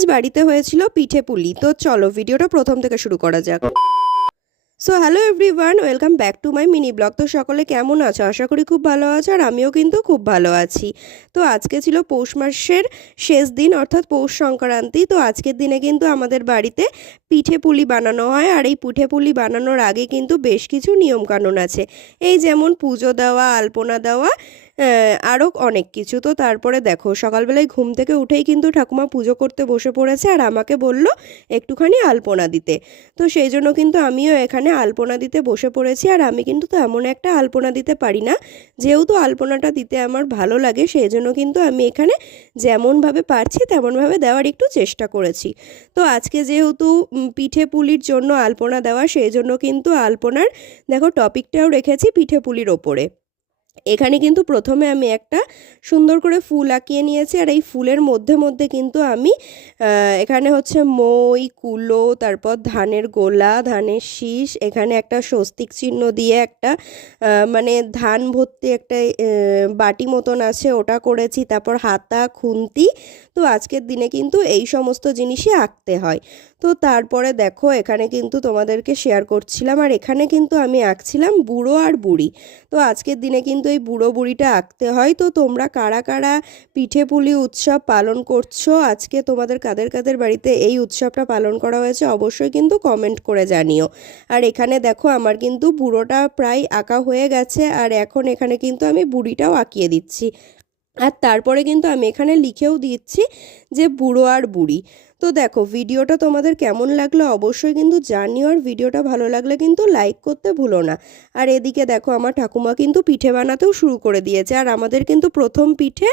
আজ বাড়িতে হয়েছিল পিঠে পুলি। তো চলো ভিডিওটা প্রথম থেকে শুরু করা যাক। So hello everyone, welcome back to my mini blog. তো সকলে কেমন আছো? আশা করি খুব ভালো আছো, আর আমিও কিন্তু খুব ভালো আছি। তো আজকে ছিল পৌষ মাসের শেষ দিন, অর্থাৎ পৌষ সংক্রান্তি। তো আজকের দিনে কিন্তু আমাদের বাড়িতে পিঠে পুলি বানানো হয়, আর এই পিঠে পুলি বানানোর আগে কিন্তু বেশ কিছু নিয়মকানুন আছে। এই যেমন পুজো দেওয়া, আলপনা দেওয়া, আরও অনেক কিছু। তো তারপরে দেখো সকালবেলায় ঘুম থেকে উঠেই কিন্তু ঠাকুমা পুজো করতে বসে পড়েছে, আর আমাকে বলল একটুখানি আলপনা দিতে। তো সেই জন্য কিন্তু আমিও এখানে আলপনা দিতে বসে পড়েছি। আর আমি কিন্তু এমন একটা আলপনা দিতে পারি না, যেহেতু আলপনাটা দিতে আমার ভালো লাগে, সেই জন্য কিন্তু আমি এখানে যেমনভাবে পারছি তেমনভাবে দেওয়ার একটু চেষ্টা করেছি। তো আজকে যেহেতু পিঠে পুলির জন্য আলপনা দেওয়া, সেই জন্য কিন্তু আলপনার দেখো টপিকটাও রেখেছি পিঠে পুলির ওপরে। এখানে কিন্তু প্রথমে আমি একটা সুন্দর করে ফুল আঁকিয়ে নিয়েছি, আর এই ফুলের মধ্যে মধ্যে কিন্তু আমি এখানে হচ্ছে মই, কুলো, তারপর ধানের গোলা, ধানের শীষ, এখানে একটা স্বস্তিক চিহ্ন দিয়ে একটা মানে ধান ভর্তি একটা বাটি মতন আছে ওটা করেছি, তারপর হাতা, খুন্তি। তো আজকের দিনে কিন্তু এই সমস্ত জিনিসই আঁকতে হয়। তো তারপরে দেখো এখানে কিন্তু তোমাদেরকে শেয়ার করছিলাম, আর এখানে কিন্তু আমি আঁকছিলাম বুড়ো আর বুড়ি। তো আজকের দিনে কিন্তু এই বুড়ো বুড়িটা আঁকতে হয়। তো তোমরা কারা কারা পিঠে পুলি উৎসব পালন করছো, আজকে তোমাদের কাদের কাদের বাড়িতে এই উৎসবটা পালন করা হয়েছে, অবশ্যই কিন্তু কমেন্ট করে জানিও। আর এখানে দেখো আমার কিন্তু বুড়োটা প্রায় আঁকা হয়ে গেছে, আর এখন এখানে কিন্তু আমি বুড়িটাও আঁকিয়ে দিচ্ছি। আর তারপরে কিন্তু আমি এখানে লিখেও দিচ্ছি যে বুড়ো আর বুড়ি। তো দেখো ভিডিওটা তোমাদের কেমন লাগলো অবশ্যই কিন্তু জানিও, আর ভিডিওটা ভালো লাগলে কিন্তু লাইক করতে ভুলো না। আর এদিকে দেখো আমার ঠাকুমা কিন্তু পিঠে বানাতেও শুরু করে দিয়েছে, আর আমাদের কিন্তু প্রথম পিঠে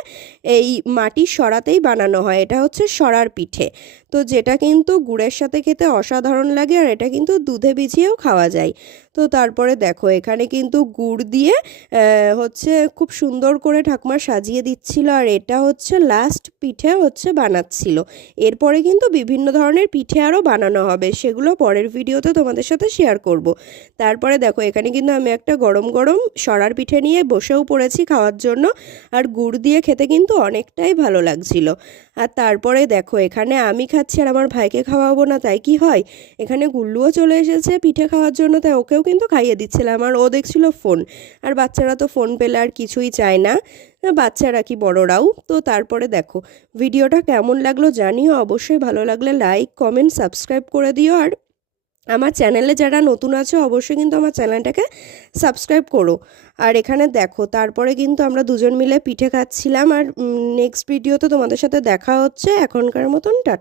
এই মাটির সরাতেই বানানো হয়। এটা হচ্ছে সরার পিঠে, তো যেটা কিন্তু গুড়ের সাথে খেতে অসাধারণ লাগে, আর এটা কিন্তু দুধে ভিজিয়েও খাওয়া যায়। তো তারপরে দেখো এখানে কিন্তু গুড় দিয়ে হচ্ছে খুব সুন্দর করে ঠাকুমা সাজিয়ে দিচ্ছিল, আর এটা হচ্ছে লাস্ট পিঠে হচ্ছে বানাচ্ছিল। এরপরে কিন্তু বিভিন্ন ধরনের পিঠে আরও বানানো হবে, সেগুলো পরের ভিডিওতে তোমাদের সাথে শেয়ার করব। তারপরে দেখো এখানে কিন্তু আমি একটা গরম গরম সরার পিঠে নিয়ে বসেও পড়েছি খাওয়ার জন্য, আর গুড় দিয়ে খেতে কিন্তু অনেকটাই ভালো লাগছিল। আর তারপরে দেখো এখানে আমি খাচ্ছি আর আমার ভাইকে খাওয়াবো না তাই কি হয়, এখানে গুল্লুও চলে এসেছে পিঠে খাওয়ার জন্য, তাই ওকেও কিন্তু খাইয়ে দিচ্ছিলাম। আর ও দেখছিল ফোন, আর বাচ্চারা তো ফোন পেলে আর কিছুই চায় না, বাচ্চারা কি বড়রাও। তো তারপরে দেখো ভিডিওটা কেমন লাগলো জানিও, অবশ্যই ভালো লাগলে লাইক, কমেন্ট, সাবস্ক্রাইব করে দিও। আর আমার চ্যানেলে যারা নতুন আছে অবশ্যই কিন্তু আমার চ্যানেলটাকে সাবস্ক্রাইব করো। আর এখানে দেখো তারপরে কিন্তু আমরা দুজন মিলে পিঠে খাচ্ছিলাম। আর নেক্সট ভিডিওতে তোমাদের সাথে দেখা হচ্ছে, এখনকার মতন টাটা।